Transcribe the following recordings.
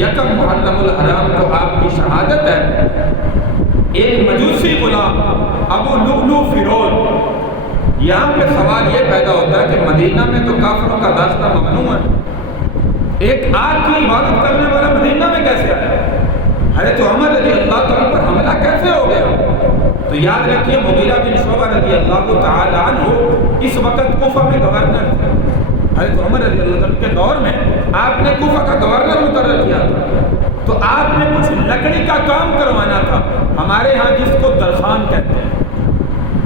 یکم محرم الحرام کو آپ کی شہادت ہے، ایک مجوسی غلام ابو لؤلؤ فیروز، یہاں پہ سوال یہ پیدا ہوتا ہے کہ مدینہ میں تو کافروں کا داستہ ممنوع ہے، ایک آگ کی عبادت کرنے والا مدینہ میں کیسے آیا؟ حضرت عمر رضی اللہ تعالیٰ پر حملہ کیسے ہو گیا؟ تو یاد رکھیے مغیرہ بن شعبہ رضی اللہ تعالی عنہ اس وقت کوفہ میں گورنر تھے۔ حضرت عمر رضی اللہ عنہ کے دور میں آپ نے کوفہ کا گورنر مقرر کیا تھا، تو آپ نے کچھ لکڑی کا کام کروانا تھا، ہمارے ہاں جس کو درخان کہتے ہیں۔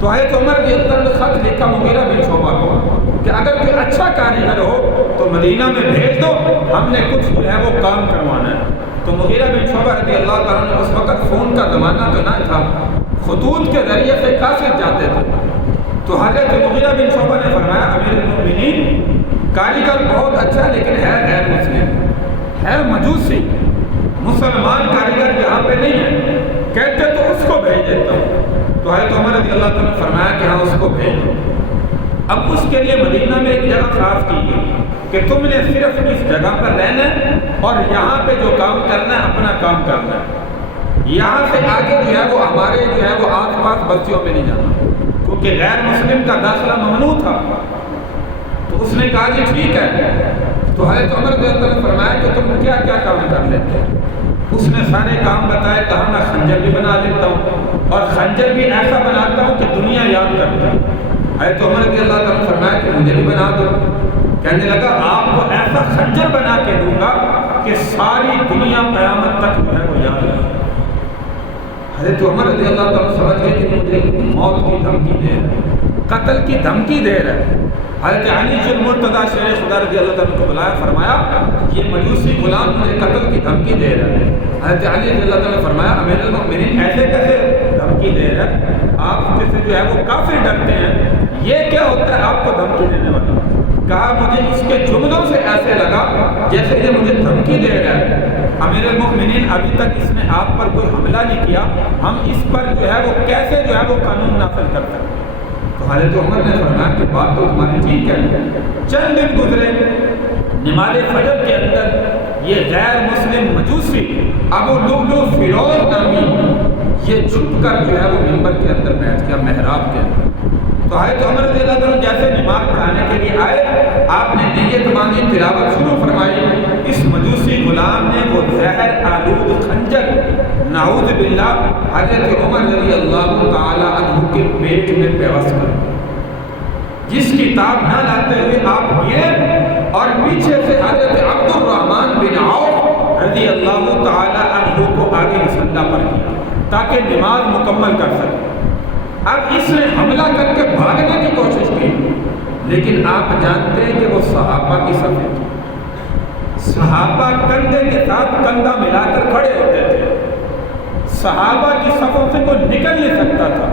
تو حضرت عمر رضی اللہ عنہ نے خط لکھا مغیرہ بن شعبہ کو کہ اگر کوئی اچھا کاریگر ہو تو مدینہ میں بھیج دو، ہم نے کچھ جو ہے وہ کام کروانا ہے۔ تو مغیرہ بن شعبہ رضی اللہ تعالیٰ نے اس وقت فون کا زمانہ تو نہ تھا، خطوط کے ذریعے سے کافر جاتے تھے، تو حضرت مغیرہ بن شعبہ نے فرمایا امیر المؤمنین کاریگر بہت اچھا لیکن ہے غیر مسلم، ہے مجوسی، مسلمان کاریگر یہاں پہ نہیں ہے، کہتے تو اس کو بھیج دیتا ہوں۔ تو حضرت عمر رضی اللہ تعالیٰ نے فرمایا کہ ہاں اس کو بھیج دو۔ اب اس کے لیے مدینہ میں ایک جگہ خاص کی گئی کہ تم نے صرف اس جگہ پر رہنا ہے اور یہاں پہ جو کام کرنا ہے اپنا کام کرنا ہے، یہاں سے آگے جو ہے وہ ہمارے جو ہے وہ آس پاس بستیوں میں نہیں جانا، کیونکہ غیر مسلم کا داخلہ ممنوع تھا۔ تو اس نے کہا جی ٹھیک ہے۔ تو حضرت عمر رضی اللہ عنہ نے فرمایا کہ تم کیا کیا کام کر لیتے ہو؟ اس نے سارے کام بتائے، کہا میں خنجر بھی بنا لیتا ہوں اور خنجر بھی ایسا بناتا ہوں کہ دنیا یاد کرتا ہے۔ حضرت عمر رضی اللہ عنہ نے فرمایا کہ مجھے بھی بنا دو۔ کہنے لگا آپ کو ایسا خنجر بنا کے دوں گا کہ ساری دنیا قیامت تک جو ہے وہ یاد رکھے۔ حضرت عمر رضی اللہ عنہ سمجھ گئے کہ مجھے موت کی دھمکی دے رہا ہے، قتل کی دھمکی دے رہا ہے۔ حضرت علی المرتضیٰ شیر خدا رضی اللہ عنہ کو بلایا، فرمایا یہ مجوسی غلام مجھے قتل کی دھمکی دے رہا ہے۔ حضرت علی رضی اللہ عنہ نے فرمایا امیر المؤمنین ایسے کیسے دھمکی دے رہا ہے؟ آپ جیسے جو ہے وہ کافر ڈرتے ہیں، یہ کیا ہوتا ہے آپ کو دھمکی دینے والا؟ کہا مجھے اس کے جملوں سے ایسے لگا جیسے یہ مجھے دھمکی دے رہا ہے۔ امیر المؤمنین ابھی تک اس نے آپ پر کوئی حملہ نہیں کیا، ہم اس پر جو ہے وہ کیسے جو ہے وہ قانون نافذ کر سکتے؟ تو حضرت عمر نے فرمایا کہ بات تو تمہاری ٹھیک ہے۔ چند دن گزرے، نماز فجر کے اندر یہ غیر مسلم مجوسی ابو لؤلؤ فیروز نامی یہ چھپ کر جو ہے وہ منبر کے اندر بیٹھ گیا، محراب کے اندر۔ تو حضرت عمر رضی اللہ عنہ جیسے نماز پڑھانے کے لیے آئے، آپ نے نیت باندھی، تلاوت شروع فرمائی۔ اس مجوسی غلام نے وہ زہر آلود خنجر نعوذ باللہ حضرت عمر رضی اللہ تعالی عنہ کے پیٹ میں پیوست کر دیا، جس کی تاب نہ لاتے ہوئے آپ گئے اور پیچھے سے حضرت عبد الرحمن بن عوف رضی اللہ تعالی عنہ کو آگے مصلی پر کیا تاکہ نماز مکمل کر سکے۔ اب اس نے حملہ کر کے بھاگنے کی کوشش کی، لیکن آپ جانتے ہیں کہ وہ صحابہ کی صفیں تھی، صحابہ کندھے کے ساتھ کندھا ملا کر کھڑے ہوتے تھے، صحابہ کی صفوں سے کوئی نکل نہیں سکتا تھا۔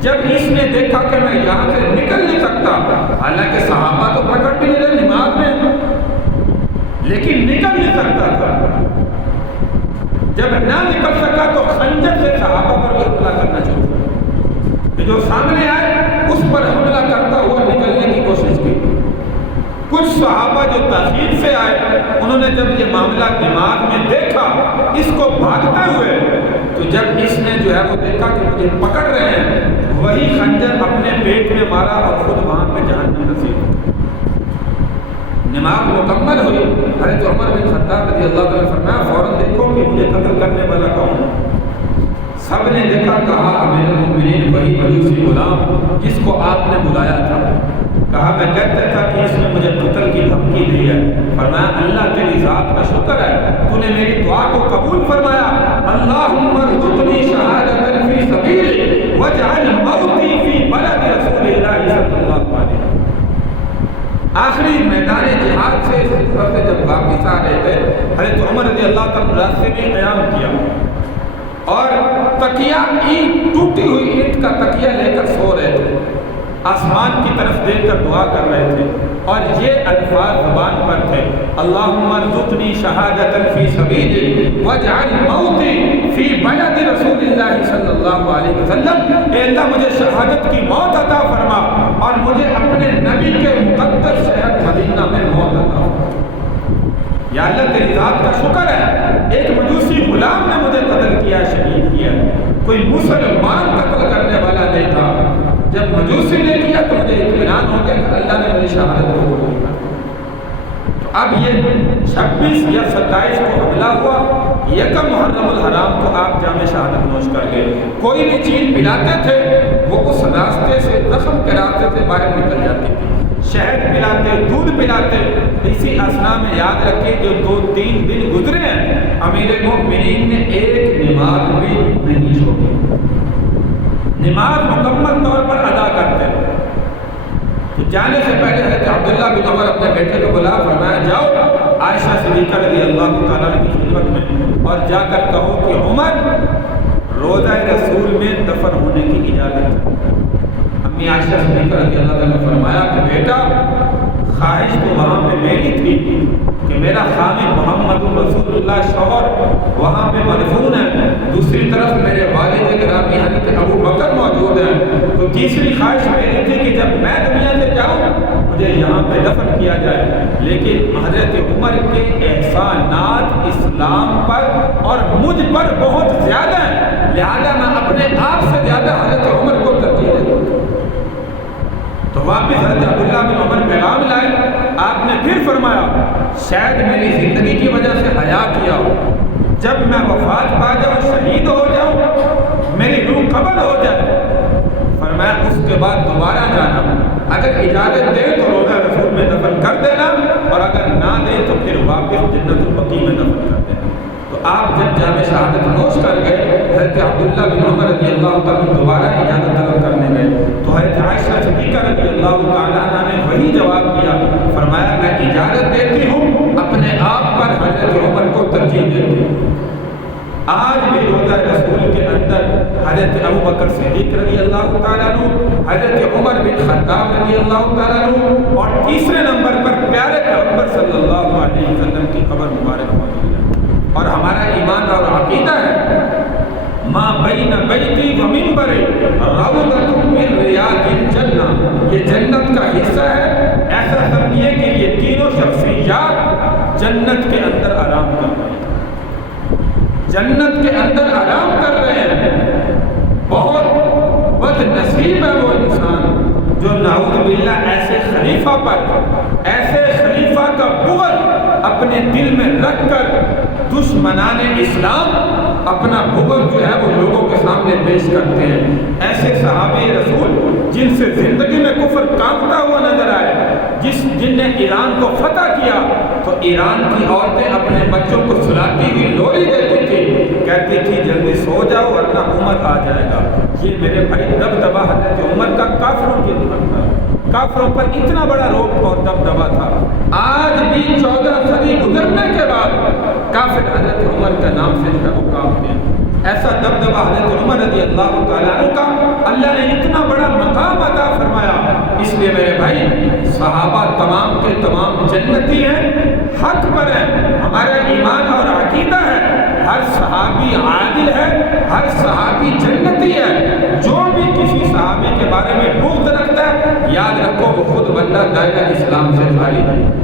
جب اس نے دیکھا کہ میں یہاں سے نکل نہیں سکتا، حالانکہ صحابہ تو پکڑ بھی نہیں رہے نماز میں، لیکن نکل نہیں سکتا تھا، جب نہ نکل سکا تو خنجر سے صحابہ پر بھی حملہ کرنا شروع کیا، کہ جو سامنے آئے اس پر حملہ کرتا ہوا نکلنے کی کوشش کی۔ کچھ صحابہ جو تاخیر سے آئے، انہوں نے جب یہ معاملہ دماغ میں دیکھا اس کو بھاگتے ہوئے، تو جب اس نے جو ہے وہ دیکھا کہ مجھے پکڑ رہے ہیں، وہی خنجر اپنے پیٹ میں مارا اور خود وہاں پہ جہنم نصیب ہوئی۔ نماز مکمل ہوئی، حضرت عمر بن خطاب رضی اللہ عنہ نے فرمایا فوراً دیکھو کہ مجھے قتل کرنے والا کون ہے۔ سب نے دیکھا، کہا امیر المؤمنین وہی مجوسی غلام جس کو آپ نے بلایا تھا۔ کہا میں کہتا تھا کہ اس نے مجھے قتل کی دھمکی دی ہے۔ فرمایا اللہ تیری ذات کا شکر ہے، تو نے میری دعا کو قبول فرمایا۔ اللہم ارزقنی شہادۃ فی سبیلک واجعل موتی فی بلد رسول اللہ صلی اللہ علیہ وسلم۔ آخری میدان جہاد سے اس سفر سے جب واپس آ رہے تھے، حضرت عمر رضی اللہ تعالیٰ راستے میں قیام کیا اور تکیہ اینٹ، ٹوٹی ہوئی اینٹ کا تکیہ لے کر سو رہے تھے، آسمان کی طرف دیکھ کر دعا کر رہے تھے، اور یہ الفاظ زبان پر تھے اللہم ارزقنی شہادۃ فی سبیلک واجعل موتی فی بلد رسول اللہ صلی اللہ علیہ وسلم۔ اے اللہ مجھے شہادت کی موت عطا فرما اور مجھے اپنے نبی کے مقدس شہر مدینہ میں موت عطا فرما۔ یا اللہ تیری ذات کا شکر ہے کوئی مسلمان قتل کرنے والا نہیں تھا. جب مجوسی نے کیا تو مجھے اطمینان ہو گیا کہ اللہ نے میری شہادت کو قبول کیا. تو اب یہ 26 یا 27 کو حملہ ہوا، یکم محرم الحرام کو آپ جامع شہادت نوش کر گئے. کوئی بھی چیز پلاتے تھے وہ اس راستے سے، زخم کے راستے سے باہر نکل جاتی تھی. شہد پلاتے، دودھ پلاتے. اسی اثنا میں یاد رکھیں جو 2-3 دن گزرے ہیں امیر المؤمنین نے ایک نماز بھی نہیں چھوڑی. نماز مکمل طور پر ادا کرتے. تو جانے سے پہلے حضرت عبداللہ بن عمر اپنے بیٹے کو بلا، فرمایا جاؤ عائشہ صدیقہ رضی اللہ تعالیٰ عنہ کی خدمت میں اور جا کر کہو کہ عمر روضہ رسول میں دفن ہونے کی اجازت ہے. امی عائشہ صدیقہ رضی اللہ تعالیٰ نے فرمایا کہ بیٹا خواہش تو وہاں پہ میری تھی کہ میرا خامد محمد رسول اللہ شوہر وہاں پہ مدفون ہے، دوسری طرف میرے والد گرامی حضرت ابو بکر موجود ہیں. تو تیسری خواہش میری تھی کہ جب میں دنیا سے جاؤں مجھے یہاں پہ دفن کیا جائے. لیکن حضرت عمر کے احسانات اسلام پر اور مجھ پر بہت زیادہ ہیں، لہذا میں اپنے آپ سے زیادہ حضرت عمر کو ترجیح دیتا ہوں. تو واپس حضرت عبداللہ بن عمر پیغام لائے. آپ نے پھر فرمایا شاید میری زندگی کی وجہ سے حیا کیا ہو، جب میں وفات پا جاؤں، شہید ہو جاؤں، میری روح قبض ہو جائے، فرمایا اس کے بعد دوبارہ جانا، اگر اجازت دے تو روضہ رسول میں دفن کر دینا اور اگر نہ دے تو پھر واپس جنت البقیع میں دفن کر دینا. تو آپ جب جامع شہادت نوش کر گئے، حضرت عبداللہ بن عمر رضی اللہ تعالیٰ دوبارہ اجازت طلب کرنے گئے تو حضرت عائشہ صدیقہ رضی اللہ تعالیٰ عنہ نے وہی جواب دیا، فرمایا میں اجازت دیتی ہوں، اپنے آپ پر حضرت عمر کو ترجیح دیتی ہوں. آج بھی روضہ رسول کے اندر حضرت ابو بکر صدیق رضی اللہ تعالیٰ عنہ، حضرت عمر بن خطاب رضی اللہ تعالیٰ عنہ اور تیسرے نمبر پر پیارے پیغمبر صلی اللہ علیہ وسلم کی قبر مبارک موجود ہے. اور ہمارا ایمان اور عقیدہ ہے ما بین بیتی و منبری روضۃ من ریاض الجنہ، یہ جنت کا حصہ ہے. ایسا سمجھیے کہ یہ تینوں شخصیات جنت کے اندر آرام کر رہے ہیں، جنت کے اندر آرام کر رہے ہیں. بہت بد نصیب ہے وہ انسان جو نعوذ باللہ ایسے خلیفہ پر، ایسے خلیفہ کا بغض اپنے دل میں رکھ کر دشمنان اسلام اپنا بغض جو ہے وہ لوگوں کے سامنے پیش کرتے ہیں. ایسے صحابہ رسول جن سے زندگی میں کفر کانپتا ہوا نظر آئے، جن نے ایران کو فتح کیا تو ایران کی عورتیں اپنے بچوں کو سلاتی ہوئی لوری دیتی تھی، کہتی تھی جلدی سو جاؤ ورنہ عمر آ جائے گا. یہ میرے بھائی دبدبا حضرت عمر کا کافروں کے دل تھا، کافروں پر اتنا بڑا روب اور دبدبا تھا. آج بھی 14 صدی گزرنے کے بعد کافر حضرت عمر کا نام سے جو ہے وہ کانپتے ہیں. ایسا دبدبا حضرت عمر رضی اللہ تعالیٰ عنہ کا اللہ نے اتنا بڑا مقام عطا فرمایا. اس لیے میرے بھائی صحابہ تمام کے تمام جنتی ہیں، حق پر ہیں. ہمارا ایمان اور عقیدہ ہے ہر صحابی عادل ہے، ہر صحابی جنتی ہے. جو بھی کسی صحابی کے بارے میں بغض رکھتا ہے یاد رکھو وہ خود بندہ دائرہ اسلام سے خارج ہے.